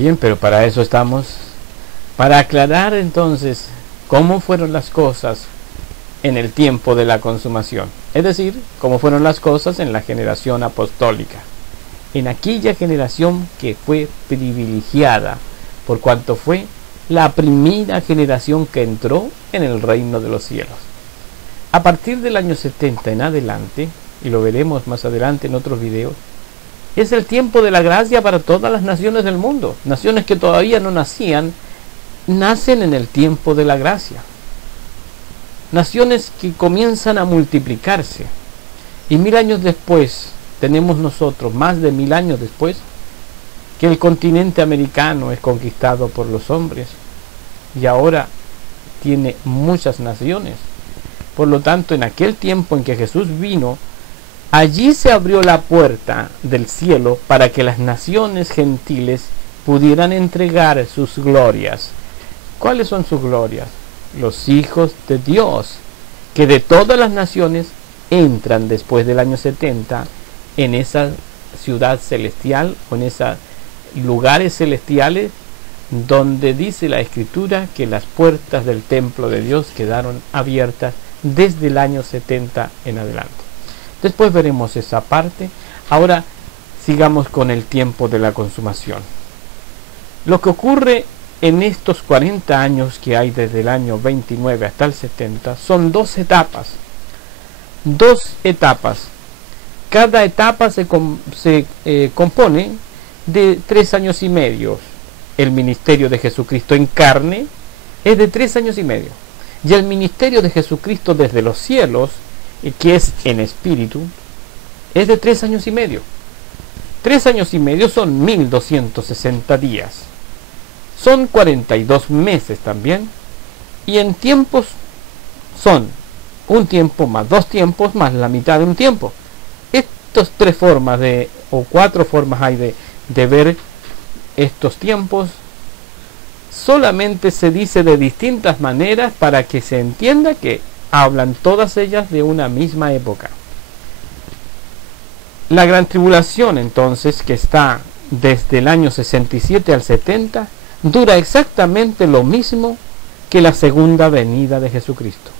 Bien, pero para eso estamos, para aclarar entonces cómo fueron las cosas en el tiempo de la consumación, es decir, cómo fueron las cosas en la generación apostólica, en aquella generación que fue privilegiada, por cuanto fue la primera generación que entró en el reino de los cielos. A partir del año 70 en adelante, y lo veremos más adelante en otros videos, es el tiempo de la gracia para todas las naciones del mundo. Naciones que todavía no nacían, nacen en el tiempo de la gracia. Naciones que comienzan a multiplicarse. Y 1000 años después, tenemos nosotros, más de 1000 años después, que el continente americano es conquistado por los hombres. Y ahora tiene muchas naciones. Por lo tanto, en aquel tiempo en que Jesús vino, allí se abrió la puerta del cielo para que las naciones gentiles pudieran entregar sus glorias. ¿Cuáles son sus glorias? Los hijos de Dios, que de todas las naciones entran después del año 70 en esa ciudad celestial o en esos lugares celestiales donde dice la Escritura que las puertas del templo de Dios quedaron abiertas desde el año 70 en adelante. Después veremos esa parte. Ahora sigamos con el tiempo de la consumación. Lo que ocurre en estos 40 años que hay desde el año 29 hasta el 70 son dos etapas. Cada etapa se compone de 3 años y medio. El ministerio de Jesucristo en carne es de 3 años y medio. Y el ministerio de Jesucristo desde los cielos, que es en espíritu, es de 3 años y medio. 3 años y medio son 1260 días. Son 42 meses también. Y en tiempos son un tiempo más 2 tiempos más la mitad de un tiempo. Estas 3 formas o 4 formas hay de ver estos tiempos. Solamente se dice de distintas maneras para que se entienda que hablan todas ellas de una misma época. La gran tribulación, entonces, que está desde el año 67 al 70, dura exactamente lo mismo que la segunda venida de Jesucristo.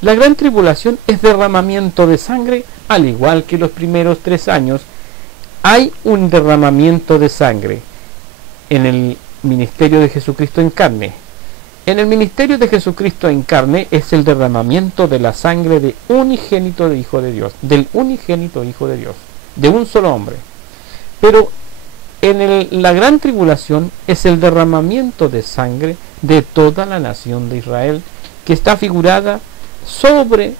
La gran tribulación es derramamiento de sangre, al igual que los primeros 3 años. Hay un derramamiento de sangre en el ministerio de Jesucristo en carne. En el ministerio de Jesucristo en carne es el derramamiento de la sangre de unigénito Hijo de Dios, del unigénito Hijo de Dios, de un solo hombre. Pero en la gran tribulación es el derramamiento de sangre de toda la nación de Israel, que está figurada sobre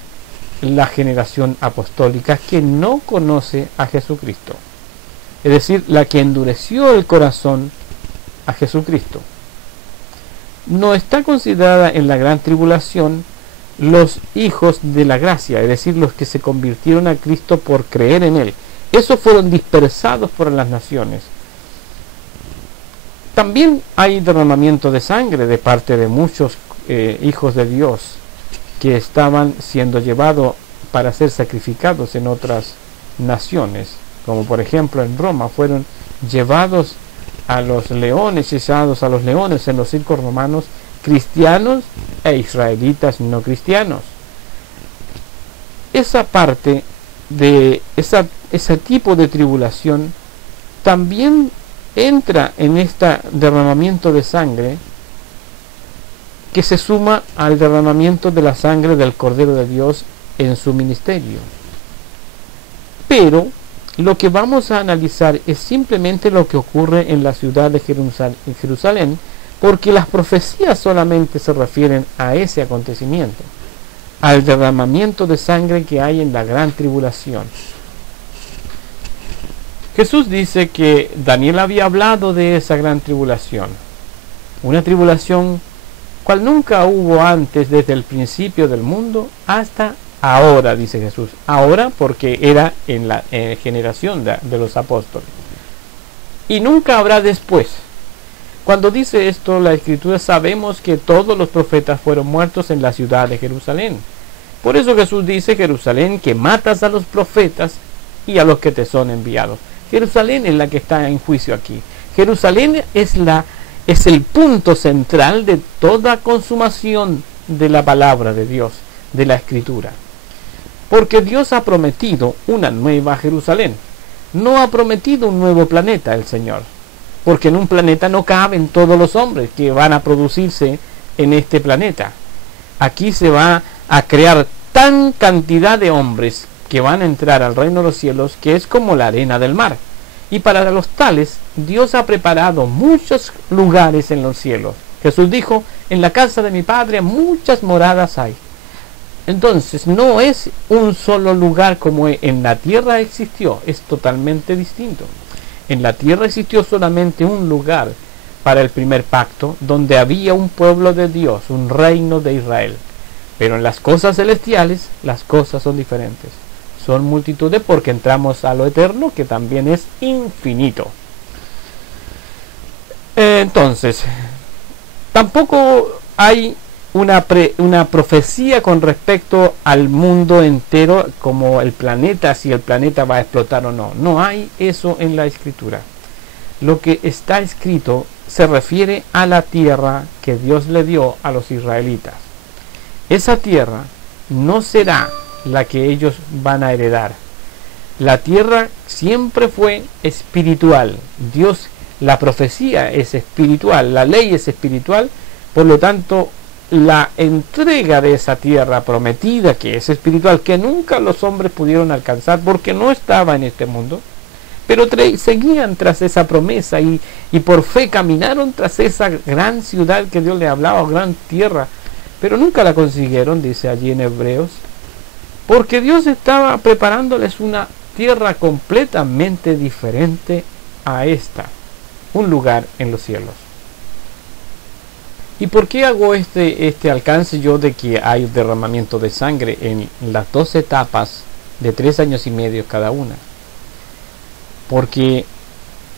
la generación apostólica que no conoce a Jesucristo. Es decir, la que endureció el corazón a Jesucristo. No está considerada en la gran tribulación los hijos de la gracia, es decir, los que se convirtieron a Cristo por creer en Él. Esos fueron dispersados por las naciones. También hay derramamiento de sangre de parte de muchos hijos de Dios que estaban siendo llevados para ser sacrificados en otras naciones, como por ejemplo en Roma fueron llevados a los leones, echados a los leones en los circos romanos, cristianos e israelitas no cristianos. Esa parte de ese tipo de tribulación también entra en este derramamiento de sangre que se suma al derramamiento de la sangre del Cordero de Dios en su ministerio. Pero lo que vamos a analizar es simplemente lo que ocurre en la ciudad de Jerusalén, porque las profecías solamente se refieren a ese acontecimiento, al derramamiento de sangre que hay en la gran tribulación. Jesús dice que Daniel había hablado de esa gran tribulación, una tribulación cual nunca hubo antes desde el principio del mundo hasta ahora, dice Jesús. Ahora porque era en la generación de los apóstoles. Y nunca habrá después. Cuando dice esto la Escritura, sabemos que todos los profetas fueron muertos en la ciudad de Jerusalén. Por eso Jesús dice: Jerusalén, que matas a los profetas y a los que te son enviados. Jerusalén es la que está en juicio aquí. Jerusalén es el punto central de toda consumación de la palabra de Dios, de la Escritura. Porque Dios ha prometido una nueva Jerusalén. No ha prometido un nuevo planeta el Señor. Porque en un planeta no caben todos los hombres que van a producirse en este planeta. Aquí se va a crear tan cantidad de hombres que van a entrar al reino de los cielos que es como la arena del mar. Y para los tales, Dios ha preparado muchos lugares en los cielos. Jesús dijo, en la casa de mi Padre muchas moradas hay. Entonces, no es un solo lugar como en la tierra existió, es totalmente distinto. En la tierra existió solamente un lugar para el primer pacto, donde había un pueblo de Dios, un reino de Israel. Pero en las cosas celestiales, las cosas son diferentes. Son multitudes porque entramos a lo eterno, que también es infinito. Entonces, tampoco hay una profecía con respecto al mundo entero, como el planeta, si el planeta va a explotar o no. No hay eso en la Escritura. Lo que está escrito se refiere a la tierra que Dios le dio a los israelitas. Esa tierra no será la que ellos van a heredar. La tierra siempre fue espiritual. Dios, la profecía es espiritual, la ley es espiritual, por lo tanto, la entrega de esa tierra prometida, que es espiritual, que nunca los hombres pudieron alcanzar porque no estaba en este mundo, pero seguían tras esa promesa y por fe caminaron tras esa gran ciudad que Dios les hablaba, gran tierra, pero nunca la consiguieron, dice allí en Hebreos, porque Dios estaba preparándoles una tierra completamente diferente a esta, un lugar en los cielos. ¿Y por qué hago este alcance yo de que hay derramamiento de sangre en las dos etapas de 3 años y medio cada una? Porque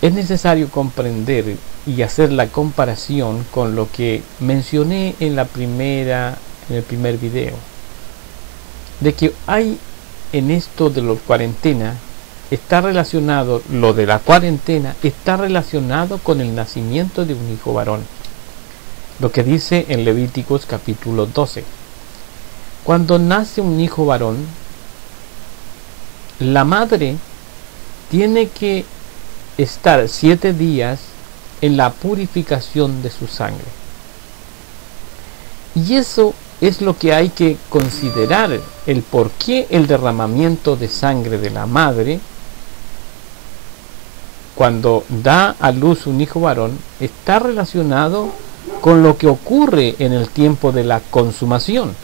es necesario comprender y hacer la comparación con lo que mencioné en el primer video, de que hay en esto de la cuarentena, está relacionado, lo de la cuarentena está relacionado con el nacimiento de un hijo varón. Lo que dice en Levíticos capítulo 12. Cuando nace un hijo varón, la madre tiene que estar 7 días en la purificación de su sangre. Y eso es lo que hay que considerar, el por qué el derramamiento de sangre de la madre, cuando da a luz un hijo varón, está relacionado con lo que ocurre en el tiempo de la consumación.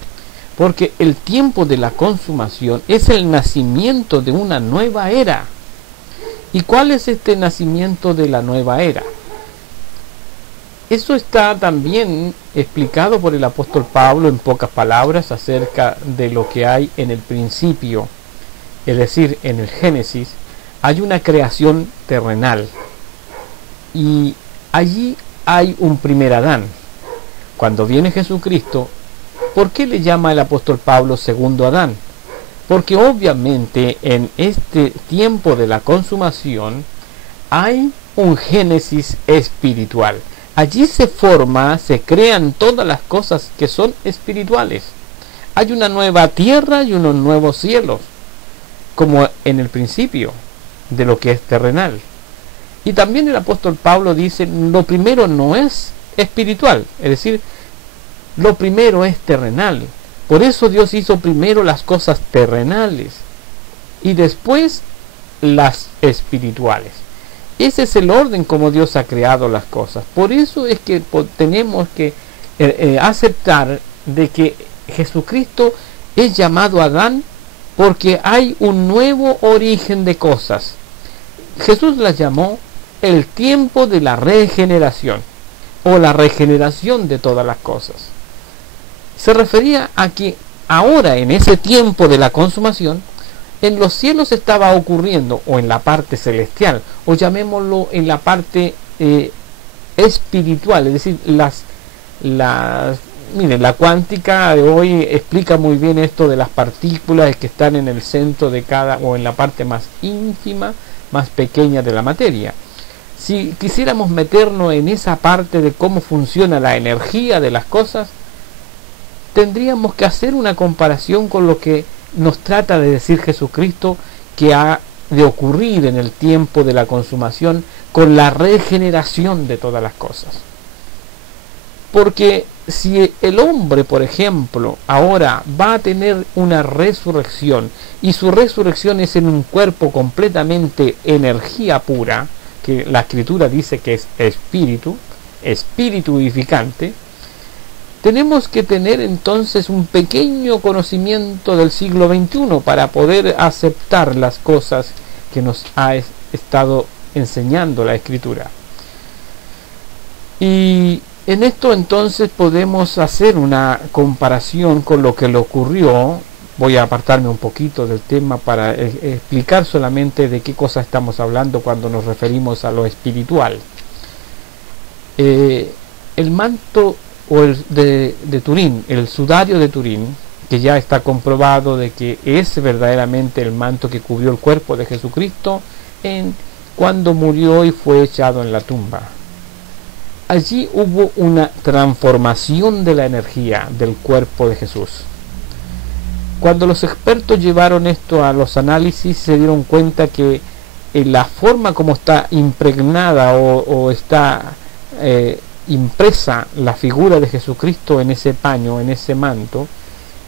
Porque el tiempo de la consumación es el nacimiento de una nueva era. ¿Y cuál es este nacimiento de la nueva era? Eso está también explicado por el apóstol Pablo en pocas palabras acerca de lo que hay en el principio. Es decir, en el Génesis hay una creación terrenal. Y allí hay un primer Adán. Cuando viene Jesucristo, ¿por qué le llama el apóstol Pablo segundo Adán? Porque obviamente en este tiempo de la consumación hay un génesis espiritual. Allí se crean todas las cosas que son espirituales. Hay una nueva tierra y unos nuevos cielos, como en el principio de lo que es terrenal. Y también el apóstol Pablo dice, lo primero no es espiritual, es decir, lo primero es terrenal. Por eso Dios hizo primero las cosas terrenales y después las espirituales. Ese es el orden como Dios ha creado las cosas. Por eso es que tenemos que aceptar de que Jesucristo es llamado Adán, porque hay un nuevo origen de cosas. Jesús las llamó el tiempo de la regeneración, o la regeneración de todas las cosas. Se refería a que ahora, en ese tiempo de la consumación, en los cielos estaba ocurriendo, o en la parte celestial, o llamémoslo en la parte espiritual, es decir, miren, la cuántica de hoy explica muy bien esto de las partículas que están en el centro de cada, o en la parte más ínfima, más pequeña de la materia. Si quisiéramos meternos en esa parte de cómo funciona la energía de las cosas, tendríamos que hacer una comparación con lo que nos trata de decir Jesucristo que ha de ocurrir en el tiempo de la consumación con la regeneración de todas las cosas. Porque si el hombre, por ejemplo, ahora va a tener una resurrección, y su resurrección es en un cuerpo completamente energía pura, que la Escritura dice que es espíritu vivificante, tenemos que tener entonces un pequeño conocimiento del siglo XXI para poder aceptar las cosas que nos ha estado enseñando la Escritura. Y en esto entonces podemos hacer una comparación con lo que le ocurrió. Voy a apartarme un poquito del tema para explicar solamente de qué cosa estamos hablando cuando nos referimos a lo espiritual. El manto de Turín, el sudario de Turín, que ya está comprobado de que es verdaderamente el manto que cubrió el cuerpo de Jesucristo cuando murió y fue echado en la tumba. Allí hubo una transformación de la energía del cuerpo de Jesús. Cuando los expertos llevaron esto a los análisis, se dieron cuenta que la forma como está impregnada o está impresa la figura de Jesucristo en ese paño, en ese manto,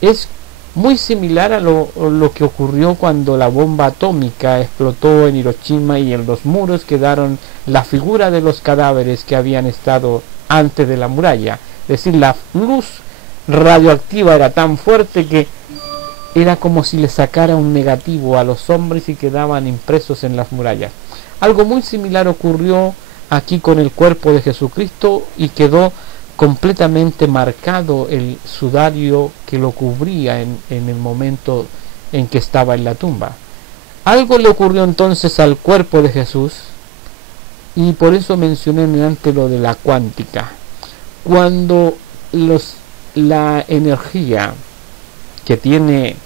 es muy similar a lo que ocurrió cuando la bomba atómica explotó en Hiroshima y en los muros quedaron la figura de los cadáveres que habían estado antes de la muralla. Es decir, la luz radioactiva era tan fuerte que era como si le sacara un negativo a los hombres y quedaban impresos en las murallas. Algo muy similar ocurrió aquí con el cuerpo de Jesucristo y quedó completamente marcado el sudario que lo cubría en el momento en que estaba en la tumba. Algo le ocurrió entonces al cuerpo de Jesús, y por eso mencioné antes lo de la cuántica. Cuando la energía que tiene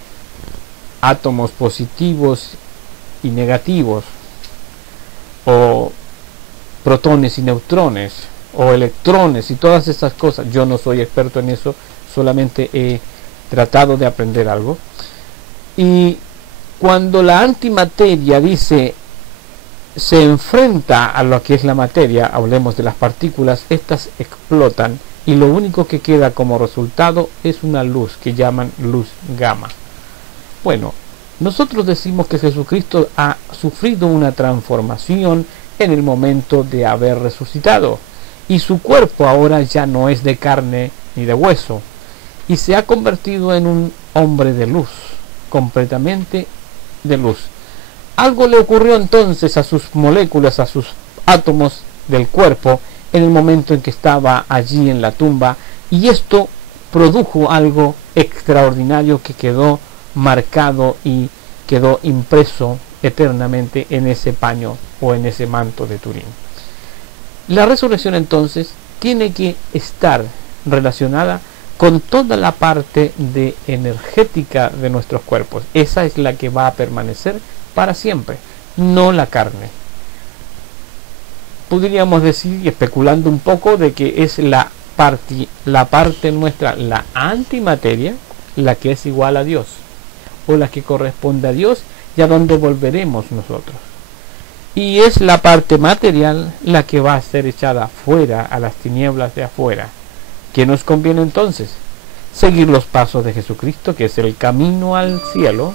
átomos positivos y negativos, o protones y neutrones, o electrones y todas esas cosas, yo no soy experto en eso, solamente he tratado de aprender algo. Y cuando la antimateria se enfrenta a lo que es la materia, hablemos de las partículas, estas explotan y lo único que queda como resultado es una luz que llaman luz gamma. Bueno, nosotros decimos que Jesucristo ha sufrido una transformación en el momento de haber resucitado, y su cuerpo ahora ya no es de carne ni de hueso, y se ha convertido en un hombre de luz, completamente de luz. Algo le ocurrió entonces a sus moléculas, a sus átomos del cuerpo, en el momento en que estaba allí en la tumba, y esto produjo algo extraordinario que quedó marcado y quedó impreso eternamente en ese paño o en ese manto de Turín. La resurrección entonces tiene que estar relacionada con toda la parte de energética de nuestros cuerpos. Esa es la que va a permanecer para siempre, no la carne. Podríamos decir, especulando un poco, de que es la parte nuestra, la antimateria, la que es igual a Dios, o la que corresponde a Dios, y a donde volveremos nosotros. Y es la parte material la que va a ser echada fuera, a las tinieblas de afuera. ¿Qué nos conviene entonces? Seguir los pasos de Jesucristo, que es el camino al cielo,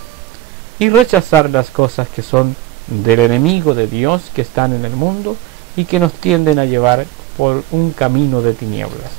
y rechazar las cosas que son del enemigo de Dios, que están en el mundo y que nos tienden a llevar por un camino de tinieblas.